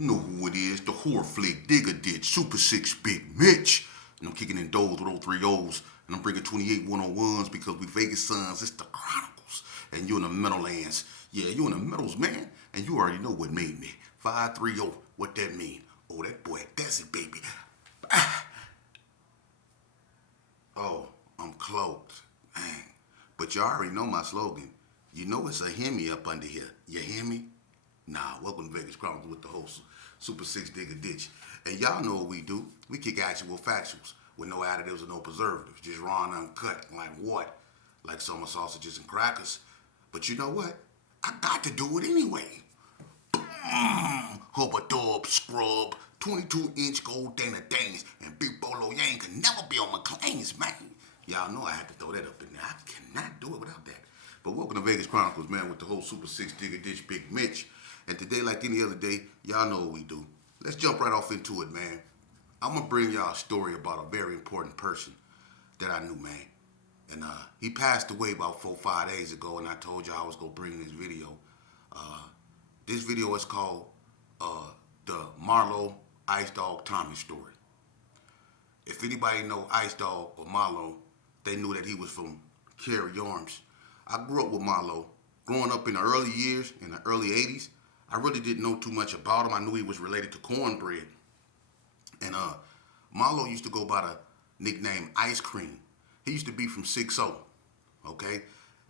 You know who it is, the whore flick, digger ditch, Super 6 Big Mitch. And I'm kicking in doors with those 3 O's. And I'm bringing 28 101s because we Vegas sons. It's the Chronicles. And you in the Meadowlands. Yeah, you in the Meadows, man. And you already know what made me. 530, what that mean? Oh, that boy, that's it, baby. Oh, I'm close. Dang. But you already know my slogan. You know it's a hear me up under here. You hear me? Nah, welcome to Vegas Chronicles with the host, Super 6 Digger Ditch. And y'all know what we do. We kick actual factuals with no additives or no preservatives. Just raw and uncut. Like what? Like summer sausages and crackers. But you know what? I got to do it anyway. Hubba-dub, scrub, 22-inch gold Dana Danes, and Big Bolo Yang can never be on my claims, man. Y'all know I had to throw that up in there. I cannot do it without that. But welcome to Vegas Chronicles, man, with the whole Super 6 Digger Ditch Big Mitch. And today, like any other day, y'all know what we do. Let's jump right off into it, man. I'm going to bring y'all a story about a very important person that I knew, man. And he passed away about 4 or 5 days ago, and I told y'all I was going to bring this video. This video is called the Marlo Ice Dog Tommy story. If anybody know Ice Dog or Marlo, they knew that he was from Cary Arms. I grew up with Marlo. Growing up in the early years, in the early 80s, I really didn't know too much about him. I knew he was related to cornbread. And Marlo used to go by the nickname Ice Cream. He used to be from 6-0, okay?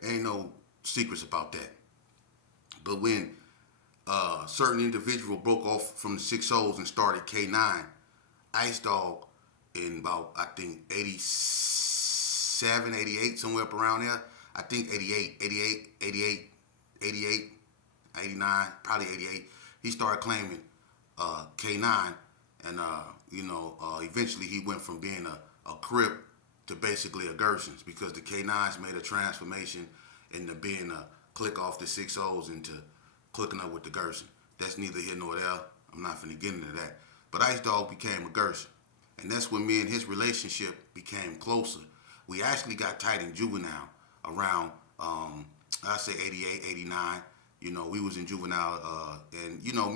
Ain't no secrets about that. But when certain individual broke off from the 6-0s and started K9, Ice Dog in about, I think, 87, 88, somewhere up around there. I think 89, probably 88. He started claiming K9, and eventually he went from being a Crip to basically a Gersons because the K9s made a transformation into being a click off the 6-0s into clicking up with the Gerson. That's neither here nor there. I'm not finna get into that. But Ice Dog became a Gerson. And that's when me and his relationship became closer. We actually got tight in juvenile around, I say 88, 89. You know, we was in juvenile, and you know,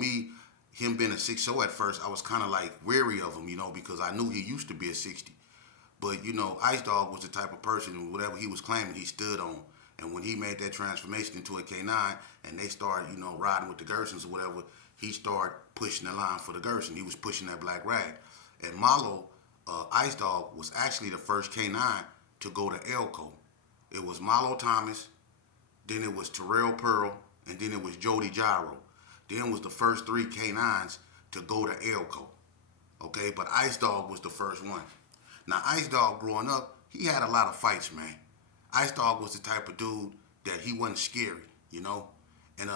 him being a 6-0 at first, I was kind of like wary of him, you know, because I knew he used to be a 60. But, you know, Ice Dog was the type of person, whatever he was claiming, he stood on. And when he made that transformation into a K9 and they started, you know, riding with the Gersons or whatever, he started pushing the line for the Gerson. He was pushing that black rag. And Marlo, Ice Dog, was actually the first K9 to go to Elko. It was Marlo Thomas, then it was Terrell Pearl, and then it was Jody Gyro. Then was the first 3 K9s to go to Elko. Okay, but Ice Dog was the first one. Now, Ice Dog growing up, he had a lot of fights, man. Ice Dog was the type of dude that he wasn't scary, you know? And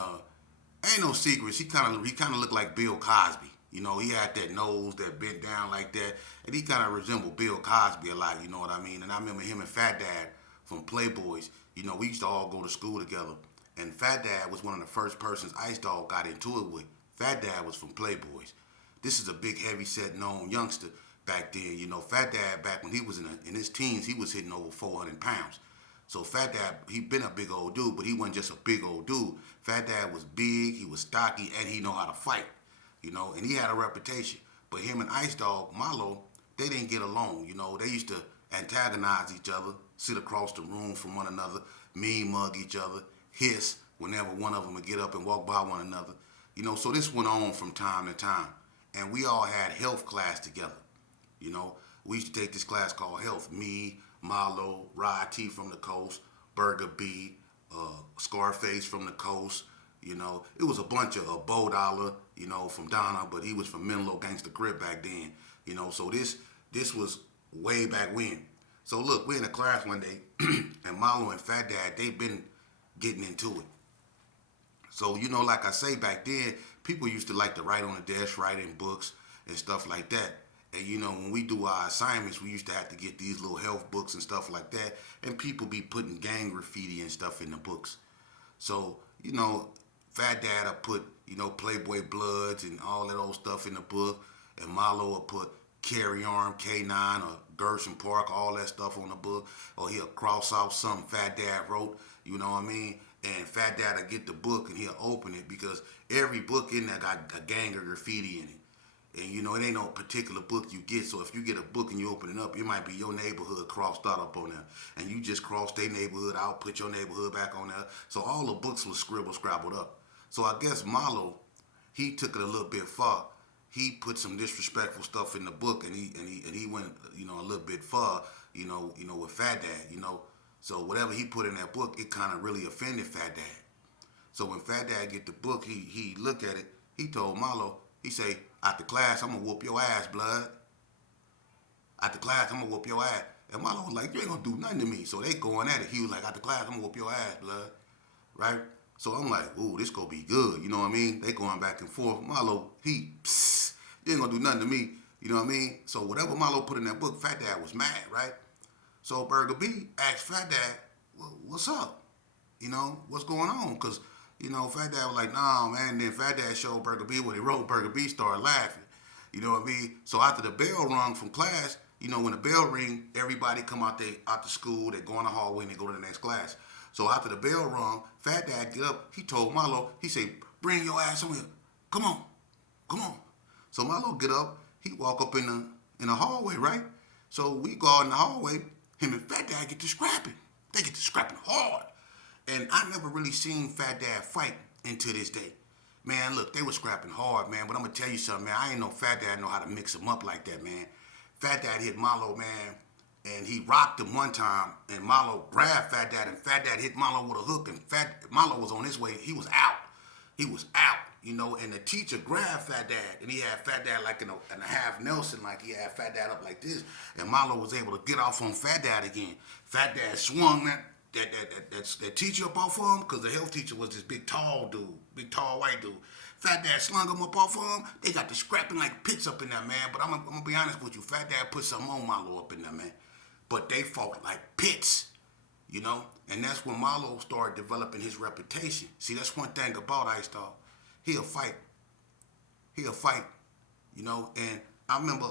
ain't no secrets. He kind of looked like Bill Cosby. You know, he had that nose that bent down like that. And he kind of resembled Bill Cosby a lot, you know what I mean? And I remember him and Fat Dad from Playboys. You know, we used to all go to school together. And Fat Dad was one of the first persons Ice Dog got into it with. Fat Dad was from Playboys. This is a big, heavy-set, known youngster back then. You know, Fat Dad, back when he was in his teens, he was hitting over 400 pounds. So Fat Dad, he been a big old dude, but he wasn't just a big old dude. Fat Dad was big, he was stocky, and he know how to fight, you know, and he had a reputation. But him and Ice Dog, Marlo, they didn't get along, you know. They used to antagonize each other, sit across the room from one another, mean mug each other, hiss whenever one of them would get up and walk by one another. You know, so this went on from time to time. And we all had health class together, you know. We used to take this class called health. Me, Marlo, Rod T from the coast, Burger B, Scarface from the coast. You know, it was a bunch of Bo Dollar, you know, from Donna, but he was from Menlo Gangsta Crib back then. You know, so this was way back when. So look, we're in a class one day, and Marlo and Fat Dad, they've been getting into it. So, you know, like I say, back then, people used to like to write on the desk, write in books and stuff like that. And, you know, when we do our assignments, we used to have to get these little health books and stuff like that. And people be putting gang graffiti and stuff in the books. So, you know, Fat Dad will put, you know, Playboy Bloods and all that old stuff in the book. And Marlo will put Carry Arm, K9, or Gerson Park, all that stuff on the book. Or he'll cross out something Fat Dad wrote, you know what I mean? And Fat Dad will get the book and he'll open it because every book in there got a gang of graffiti in it. And you know, it ain't no particular book you get. So if you get a book and you open it up, it might be your neighborhood crossed out up on there. And you just cross their neighborhood out, put your neighborhood back on there. So all the books was scrabbled up. So I guess Marlo, he took it a little bit far. He put some disrespectful stuff in the book, and he went, you know, a little bit far, with Fat Dad, you know. So whatever he put in that book, it kind of really offended Fat Dad. So when Fat Dad get the book, he look at it. He told Marlo, he say, after class, I'm gonna whoop your ass, blood. After class, I'm gonna whoop your ass. And Marlo was like, you ain't gonna do nothing to me. So they going at it. He was like, after class, I'm gonna whoop your ass, blood. Right? So I'm like, ooh, this gonna be good. You know what I mean? They going back and forth. Marlo, you ain't gonna do nothing to me. You know what I mean? So whatever Marlo put in that book, Fat Dad was mad, right? So Burger B asked Fat Dad, well, what's up? You know, what's going on? Because, you know, Fat Dad was like, nah, man. And then Fat Dad showed Burger B what he wrote. Burger B started laughing. You know what I mean? So after the bell rung from class, you know, when the bell ring, everybody come out the school, they go in the hallway and they go to the next class. So after the bell rung, Fat Dad get up, he told Marlo, he said, bring your ass on here. Come on. So Marlo get up, he walk up in the hallway, right? So we go out in the hallway, him and Fat Dad get to scrapping. They get to scrapping hard. And I never really seen Fat Dad fight until this day. Man, look, they were scrapping hard, man. But I'm going to tell you something, man. I ain't know Fat Dad know how to mix him up like that, man. Fat Dad hit Marlo, man, and he rocked him one time. And Marlo grabbed Fat Dad, and Fat Dad hit Marlo with a hook. And Marlo was on his way. He was out. You know, and the teacher grabbed Fat Dad, and he had Fat Dad like in a half Nelson, like he had Fat Dad up like this. And Marlo was able to get off on Fat Dad again. Fat Dad swung that teacher up off of him, because the health teacher was this big tall white dude. Fat Dad slung him up off of him. They got the scrapping like pits up in there, man. But I'm gonna be honest with you, Fat Dad put something on Marlo up in there, man. But they fought like pits, you know. And that's when Marlo started developing his reputation. See, that's one thing about Ice Dog. He'll fight, you know. And I remember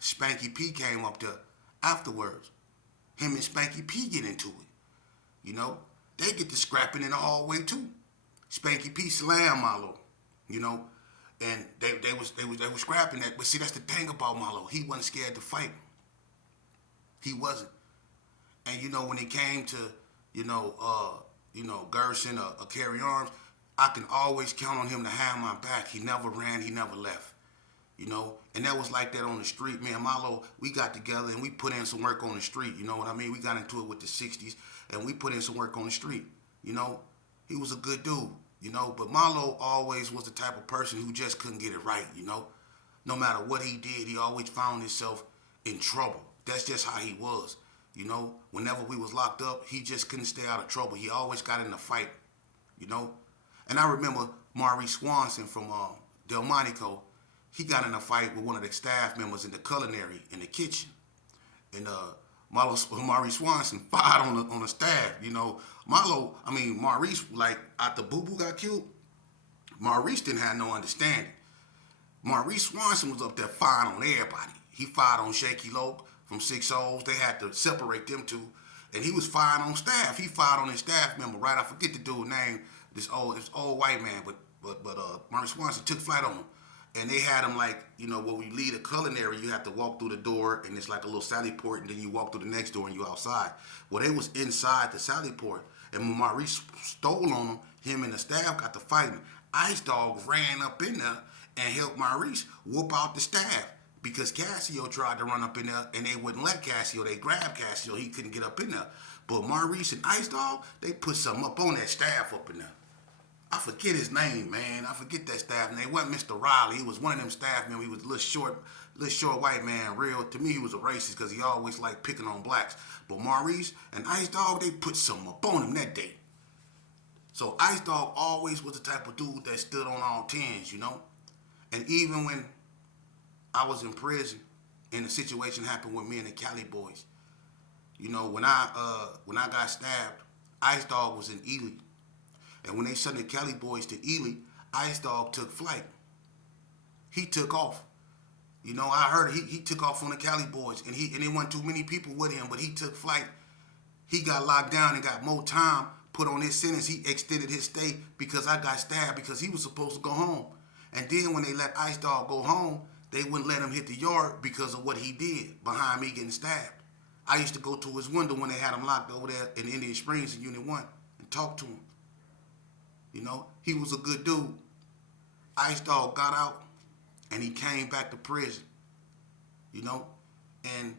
Spanky P came up there afterwards. Him and Spanky P get into it. You know, they get to scrapping in the hallway too. Spanky P slam Marlo, you know, and they was scrapping that. But see, that's the thing about Marlo. He wasn't scared to fight. He wasn't. And you know, when it came to Gerson or carry arms, I can always count on him to have my back. He never ran. He never left. You know, and that was like that on the street. Me and Marlo, we got together and we put in some work on the street. You know what I mean? We got into it with the 60s and we put in some work on the street. You know, he was a good dude, you know, but Marlo always was the type of person who just couldn't get it right, you know. No matter what he did, he always found himself in trouble. That's just how he was, you know. Whenever we was locked up, he just couldn't stay out of trouble. He always got in a fight, you know. And I remember Maurice Swanson from Delmonico. He got in a fight with one of the staff members in the culinary in the kitchen, and Maurice Swanson fired on the staff. You know, Maurice, like after Boo Boo got killed, Maurice didn't have no understanding. Maurice Swanson was up there firing on everybody. He fired on Shaky Loke from 6 O's. They had to separate them two, and he was firing on staff. He fired on his staff member, right? I forget the dude's name. This old white man, but Maurice Swanson took flight on him. And they had him like, you know, when we leave the culinary, you have to walk through the door, and it's like a little sally port, and then you walk through the next door, and you outside. Well, they was inside the sally port, and when Maurice stole on him and the staff got to fighting. Ice Dog ran up in there and helped Maurice whoop out the staff because Cassio tried to run up in there, and they wouldn't let Cassio. They grabbed Cassio. He couldn't get up in there. But Maurice and Ice Dog, they put something up on that staff up in there. I forget his name, man. I forget that staff name. It wasn't Mr. Riley. He was one of them staff members. He was a little short white man. Real, to me, he was a racist because he always liked picking on blacks. But Maurice and Ice Dog, they put something up on him that day. So Ice Dog always was the type of dude that stood on all tens, you know? And even when I was in prison and the situation happened with me and the Cali boys, you know, when I got stabbed, Ice Dog was in Ely. And when they sent the Cali boys to Ely, Ice Dog took flight. He took off. You know, I heard he took off on the Cali boys, and there wasn't too many people with him, but he took flight. He got locked down and got more time put on his sentence, he extended his stay because I got stabbed because he was supposed to go home. And then when they let Ice Dogg go home, they wouldn't let him hit the yard because of what he did behind me getting stabbed. I used to go to his window when they had him locked over there in Indian Springs in Unit 1 and talk to him. You know, he was a good dude. Ice Dogg got out and he came back to prison. You know, and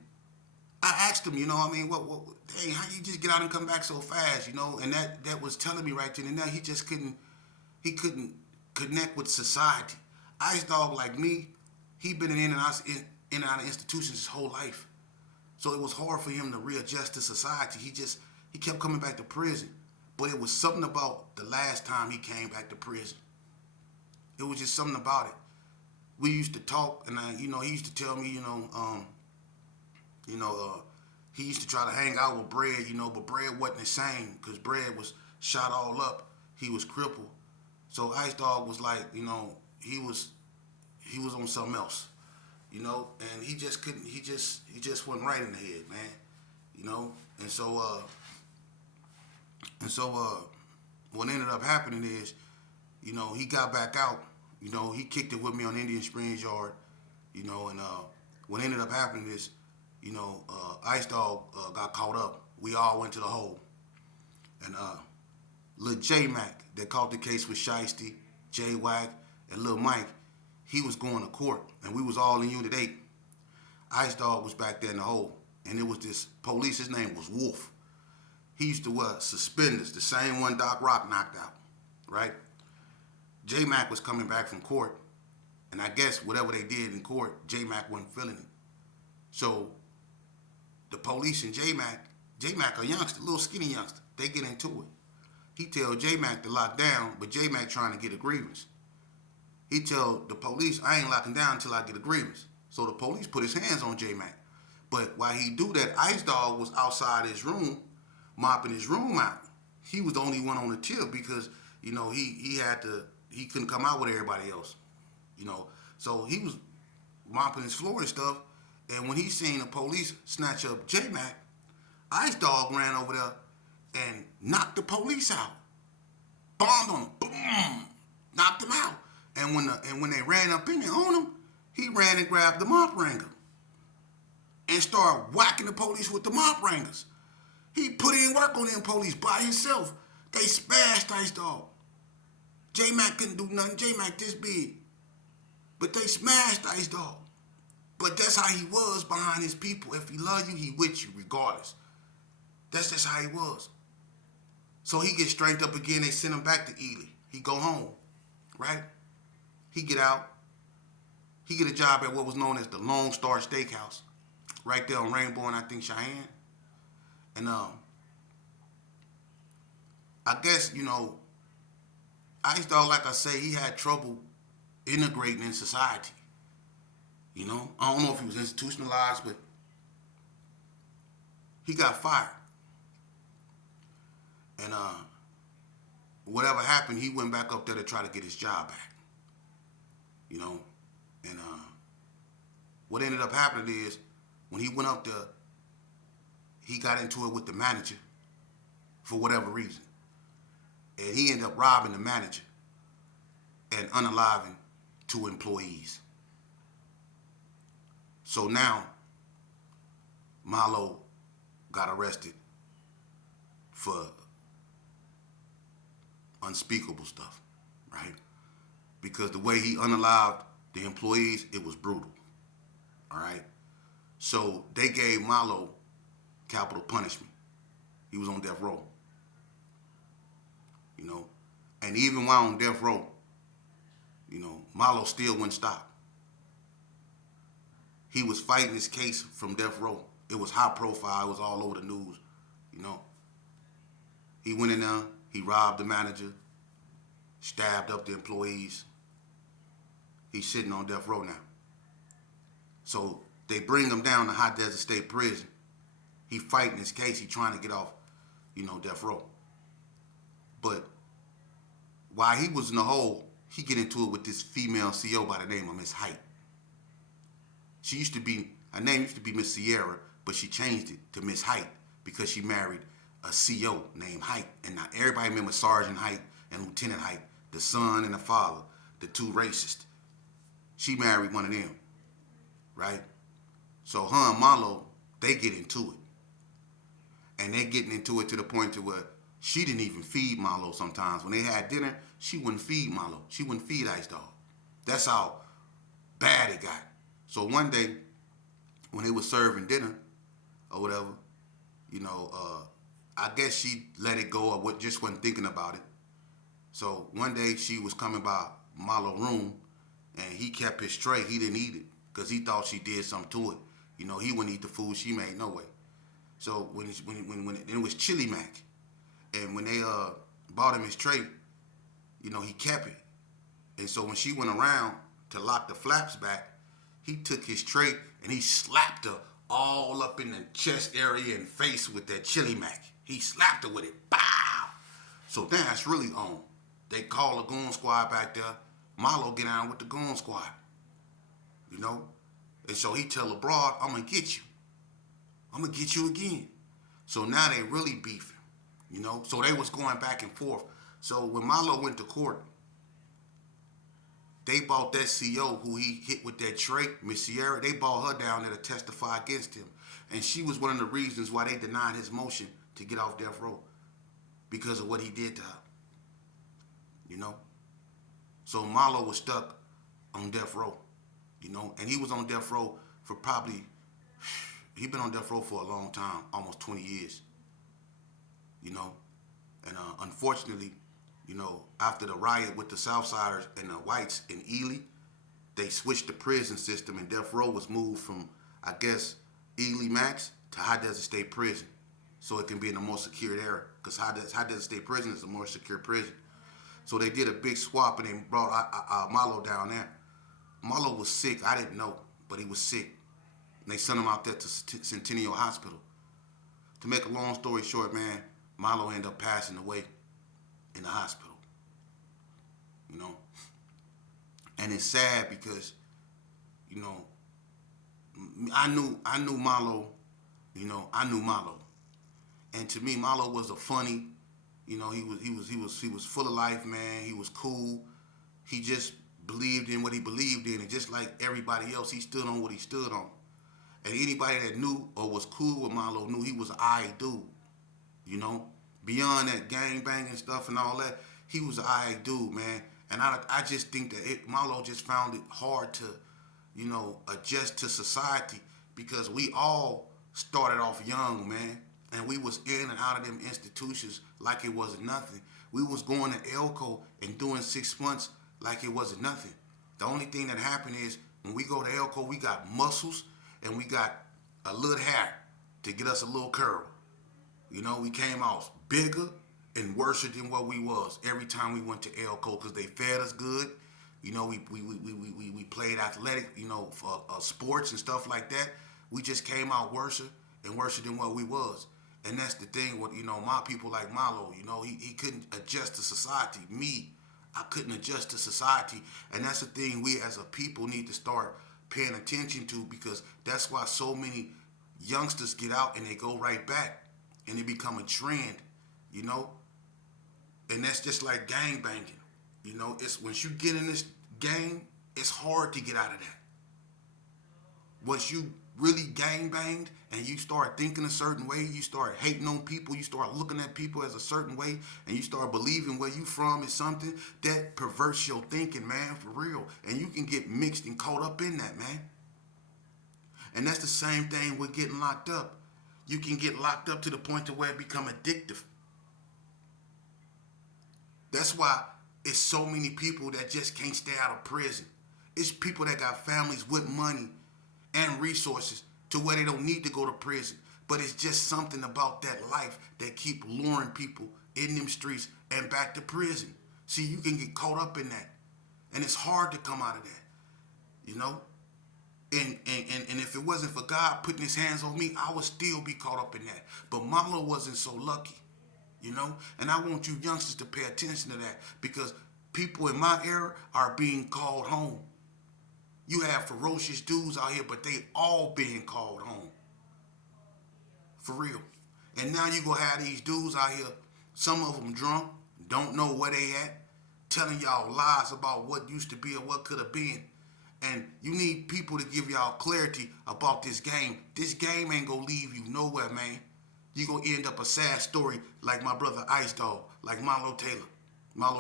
I asked him, you know, I mean, dang, how you just get out and come back so fast, you know? And that was telling me right then and there, he just couldn't connect with society. Ice Dogg, like me, he been in and out of institutions his whole life. So it was hard for him to readjust to society. He kept coming back to prison. But it was something about the last time he came back to prison. It was just something about it. We used to talk, and he used to tell me, he used to try to hang out with Bread, but Bread wasn't the same because Bread was shot all up. He was crippled. So Ice Dogg was like, he was on something else, and he just couldn't, he just wasn't right in the head, man, and so what ended up happening is, he got back out, he kicked it with me on Indian Springs Yard, and what ended up happening is, Ice Dogg got caught up. We all went to the hole. And Lil J Mac that caught the case with Shiesty, J Wack, and Lil Mike, he was going to court, and we was all in Unit 8. Ice Dogg was back there in the hole, and it was this police, his name was Wolf. He used to wear suspenders, the same one Doc Rock knocked out, right? J Mac was coming back from court, and I guess whatever they did in court, J Mac wasn't feeling it. So the police and J Mac a youngster, little skinny youngster, they get into it. He tell J Mac to lock down, but J Mac trying to get a grievance. He tell the police, I ain't locking down until I get a grievance. So the police put his hands on J Mac. But while he do that, Ice Dogg was outside his room, mopping his room out. He was the only one on the tip because, he couldn't come out with everybody else. So he was mopping his floor and stuff. And when he seen the police snatch up J Mac, Ice Dogg ran over there and knocked the police out. Bombed on him. Boom. Knocked him out. And when they ran up in there on him, he ran and grabbed the mop wranger and started whacking the police with the mop wrangers. He put in work on them police by himself. They smashed Ice Dogg. J Mac couldn't do nothing. J Mac this big. But they smashed Ice Dogg. But that's how he was behind his people. If he love you, he with you regardless. That's just how he was. So he gets straightened up again. They send him back to Ely. He go home, right? He get out. He get a job at what was known as the Lone Star Steakhouse, right there on Rainbow and I think Cheyenne. And I guess, Ice Dogg, like I say, he had trouble integrating in society. I don't know if he was institutionalized, but he got fired. And whatever happened, he went back up there to try to get his job back. And what ended up happening is when he went up there, he got into it with the manager for whatever reason. And he ended up robbing the manager and unaliving 2 employees. So now, Marlo got arrested for unspeakable stuff, right? Because the way he unalived the employees, it was brutal, all right? So they gave Marlo capital punishment. He was on death row, And even while on death row, Marlo still wouldn't stop. He was fighting his case from death row. It was high profile. It was all over the news, He went in there. He robbed the manager, stabbed up the employees. He's sitting on death row now. So they bring him down to High Desert State Prison. He fighting his case. He trying to get off, death row. But while he was in the hole, he get into it with this female CO by the name of Miss Height. Her name used to be Miss Sierra, but she changed it to Miss Height because she married a CO named Hike. And now everybody remember Sergeant Hike and Lieutenant Hike, the son and the father, the two racists. She married one of them, right? So her and Marlo, they get into it. And they getting into it to the point to where she didn't even feed Marlo sometimes. When they had dinner, she wouldn't feed Marlo. She wouldn't feed Ice Dog. That's how bad it got. So one day, when they were serving dinner or whatever, I guess she let it go or just wasn't thinking about it. So one day she was coming by Marlo's room and he kept his tray. He didn't eat it because he thought she did something to it. He wouldn't eat the food she made no way. So when it was Chili Mac, and when they bought him his tray, he kept it. And so when she went around to lock the flaps back, he took his tray and he slapped her all up in the chest area and face with that Chili Mac. He slapped her with it. Bow! So that's really on. They call the goon squad back there. Marlo get down with the goon squad. And so he tell LeBron, I'm going to get you. I'm going to get you again. So now they really beefing. So they was going back and forth. So when Marlo went to court, they bought that CO who he hit with that tray, Miss Sierra. They bought her down there to testify against him. And she was one of the reasons why they denied his motion to get off death row. Because of what he did to her. So Marlo was stuck on death row. And he was on death row for probably, he been on death row for a long time, almost 20 years. And unfortunately, after the riot with the Southsiders and the whites in Ely, they switched the prison system and death row was moved from, I guess, Ely Max to High Desert State Prison. So it can be in a more secure area because High Desert State Prison is a more secure prison. So they did a big swap and they brought Marlo down there. Marlo was sick. I didn't know, but he was sick. And they sent him out there to Centennial Hospital. To make a long story short, man, Marlo ended up passing away in the hospital. And it's sad because, I knew Marlo, I knew Marlo. And to me, Marlo was a funny, he was full of life, man. He was cool. He just believed in what he believed in, and just like everybody else, he stood on what he stood on. And anybody that knew or was cool with Marlo knew he was an alright dude. Beyond that gang banging stuff and all that, he was an alright dude, man. And I just think that Marlo just found it hard to, adjust to society because we all started off young, man. And we was in and out of them institutions like it wasn't nothing. We was going to Elko and doing 6 months like it wasn't nothing. The only thing that happened is when we go to Elko, we got muscles and we got a little hair to get us a little curl. We came out bigger and worse than what we was every time we went to Elko because they fed us good. We played athletic, for sports and stuff like that. We just came out worse and worse than what we was. And that's the thing with, my people like Marlo, he couldn't adjust to society. Me, I couldn't adjust to society. And that's the thing we as a people need to start paying attention to because that's why so many youngsters get out and they go right back and they become a trend, And that's just like gang banging. It's once you get in this game, it's hard to get out of that. Once you really gang banged and you start thinking a certain way, you start hating on people, you start looking at people as a certain way, and you start believing where you from is something that perverts your thinking, man, for real. And you can get mixed and caught up in that, man. And that's the same thing with getting locked up. You can get locked up to the point to where it become addictive. That's why it's so many people that just can't stay out of prison. It's people that got families with money and resources to where they don't need to go to prison. But it's just something about that life that keep luring people in them streets and back to prison. See, you can get caught up in that. And it's hard to come out of that, And if it wasn't for God putting his hands on me, I would still be caught up in that. But Marlo wasn't so lucky, And I want you youngsters to pay attention to that because people in my era are being called home. You have ferocious dudes out here, but they all being called home. For real. And now you gonna have these dudes out here, some of them drunk, don't know where they at, telling y'all lies about what used to be or what could have been. And you need people to give y'all clarity about this game. This game ain't gonna leave you nowhere, man. You gonna end up a sad story like my brother Ice Dog, like Marlo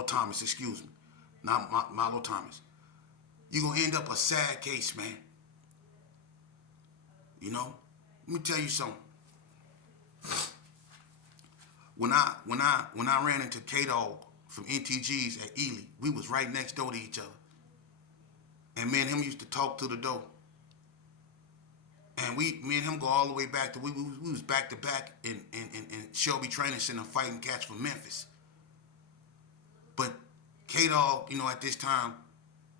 Thomas, excuse me, not Marlo Thomas. You gonna end up a sad case, man. You know. Let me tell you something. When I ran into K-Dog from NTG's at Ely, we was right next door to each other. And me and him used to talk through the door. And me and him go all the way back to, we was back to back in Shelby Training Center fighting cats from Memphis. But K-Dog, you know, at this time,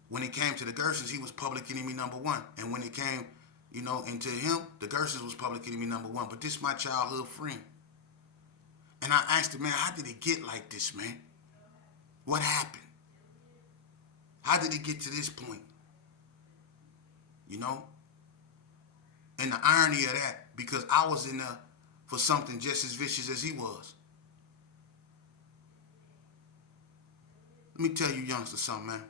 when it came to the Gersons, he was public enemy number one. And when it came, you know, into him, the Gersons was public enemy number one. But this is my childhood friend. And I asked him, man, how did it get like this, man? What happened? How did it get to this point? You know? And the irony of that, because I was in there for something just as vicious as he was. Let me tell you youngsters something, man.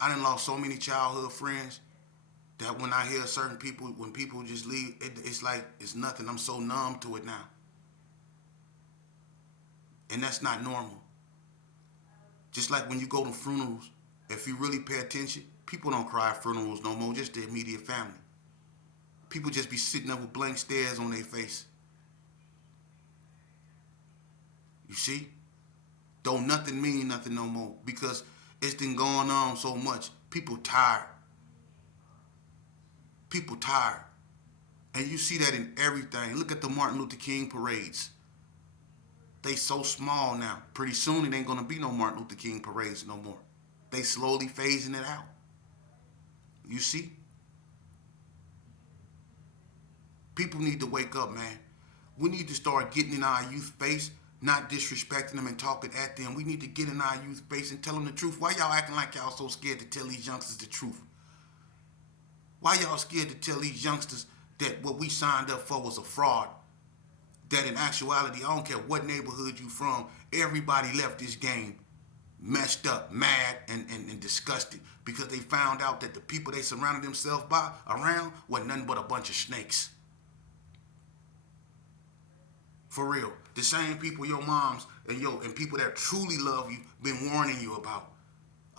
I done lost so many childhood friends that when I hear certain people, when people just leave, it's like it's nothing. I'm so numb to it now. And that's not normal. Just like when you go to funerals, if you really pay attention, people don't cry at funerals no more, just the immediate family. People just be sitting there with blank stares on their face. You see? Don't nothing mean nothing no more because it's been going on so much. People tired. People tired. And you see that in everything. Look at the Martin Luther King parades. They so small now. Pretty soon it ain't gonna be no Martin Luther King parades no more. They slowly phasing it out. You see? People need to wake up, man. We need to start getting in our youth face, not disrespecting them and talking at them. We need to get in our youth face and tell them the truth. Why y'all acting like y'all so scared to tell these youngsters the truth? Why y'all scared to tell these youngsters that what we signed up for was a fraud? That in actuality, I don't care what neighborhood you from, everybody left this game messed up, mad, and disgusted because they found out that the people they surrounded themselves around were nothing but a bunch of snakes. For real. The same people your moms and people that truly love you been warning you about.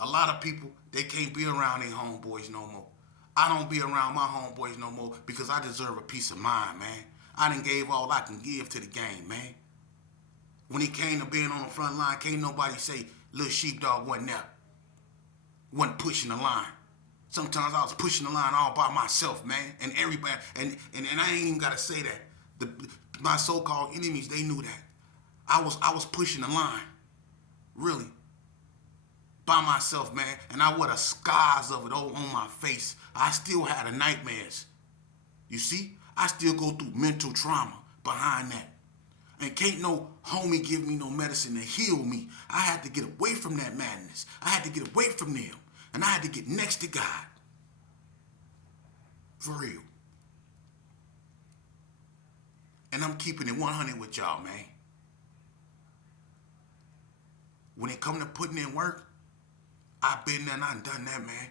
A lot of people, they can't be around their homeboys no more. I don't be around my homeboys no more because I deserve a peace of mind, man. I done gave all I can give to the game, man. When it came to being on the front line, can't nobody say Little Sheepdog wasn't there. Wasn't pushing the line. Sometimes I was pushing the line all by myself, man. And everybody, and I ain't even gotta say that. My so-called enemies, they knew that. I was pushing the line. Really. By myself, man. And I wore the scars of it all on my face. I still had the nightmares. You see? I still go through mental trauma behind that. And can't no homie give me no medicine to heal me. I had to get away from that madness. I had to get away from them. And I had to get next to God. For real. And I'm keeping it 100 with y'all, man. When it come to putting in work, I've been there and I done that, man.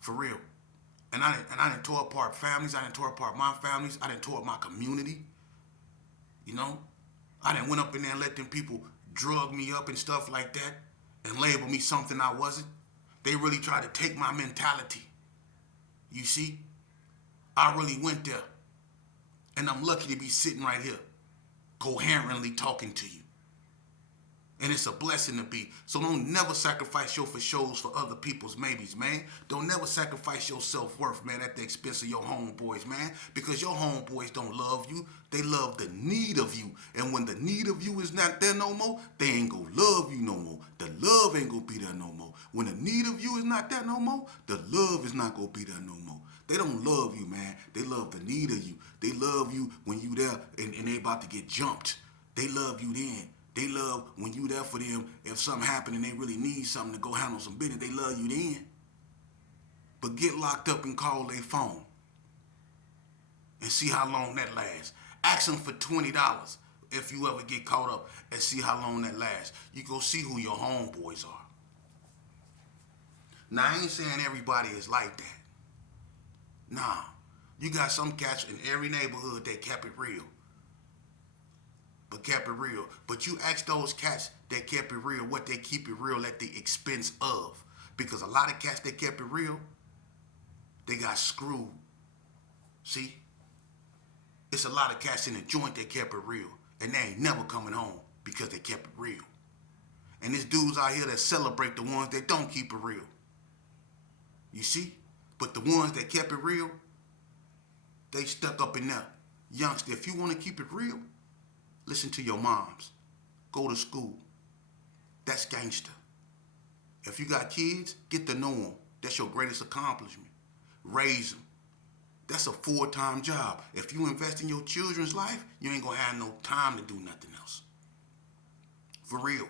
For real. And I done tore apart families. I done tore apart my families. I done tore up my community. You know? I done went up in there and let them people drug me up and stuff like that and label me something I wasn't. They really tried to take my mentality. You see? I really went there. And I'm lucky to be sitting right here, coherently talking to you. And it's a blessing to be. So don't never sacrifice your for shows for other people's maybes, man. Don't never sacrifice your self-worth, man, at the expense of your homeboys, man. Because your homeboys don't love you. They love the need of you. And when the need of you is not there no more, they ain't gonna love you no more. The love ain't gonna be there no more. When the need of you is not there no more, the love is not gonna be there no more. They don't love you, man. They love the need of you. They love you when you there and they about to get jumped. They love you then. They love when you there for them. If something happened and they really need something to go handle some business, they love you then. But get locked up and call their phone. and see how long that lasts. Ask them for $20 if you ever get caught up and see how long that lasts. You go see who your homeboys are. Now, I ain't saying everybody is like that. Nah, you got some cats in every neighborhood that kept it real. But you ask those cats that kept it real what they keep it real at the expense of. Because a lot of cats that kept it real, they got screwed. See? It's a lot of cats in the joint that kept it real. And they ain't never coming home because they kept it real. And there's dudes out here that celebrate the ones that don't keep it real. You see? But the ones that kept it real, they stuck up in there. Youngster, if you want to keep it real, listen to your moms. Go to school. That's gangster. If you got kids, get to know them. That's your greatest accomplishment. Raise them. That's a full-time job. If you invest in your children's life, you ain't gonna have no time to do nothing else. For real.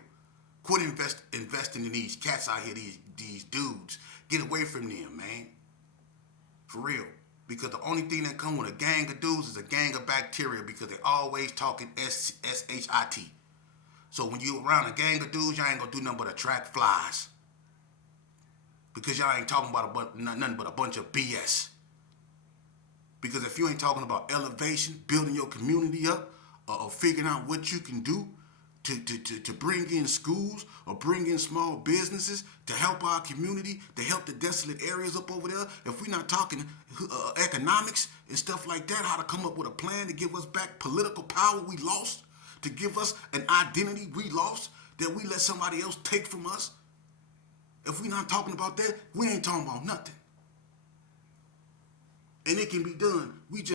Quit investing in these cats out here, these dudes. Get away from them, man. For real. Because the only thing that come with a gang of dudes is a gang of bacteria because they always talking S-H-I-T. So when you around a gang of dudes, y'all ain't gonna do nothing but attract flies. Because y'all ain't talking about nothing but a bunch of BS. Because if you ain't talking about elevation, building your community up, or figuring out what you can do to bring in schools or bring in small businesses to help our community, to help the desolate areas up over there, if we're not talking economics and stuff like that, how to come up with a plan to give us back political power we lost, to give us an identity we lost that we let somebody else take from us, if we're not talking about that, we ain't talking about nothing. And it can be done. We just